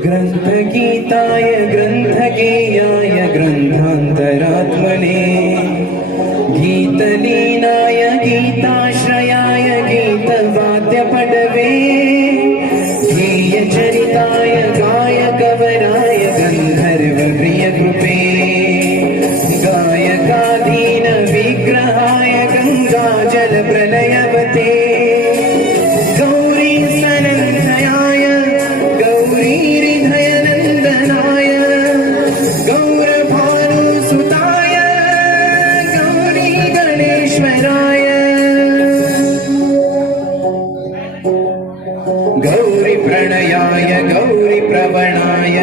ग्रन्थगीताय ग्रन्थगेयाय ग्रन्थान्तरात्मने गीतलीनाय गीताश्रयाय गीतवाद्यपटवे गेयचरिताय गायकवराय गन्धर्वप्रियकृपे गायकाधीन विग्रहाय गङ्गाजलप्रलयवते गौरी सनन्दयाय गौरीहृदयनन्दनाय गौरभानुसुताय गौरी गणेश्वराय गौरी प्रणयाय गौरी प्रवणाय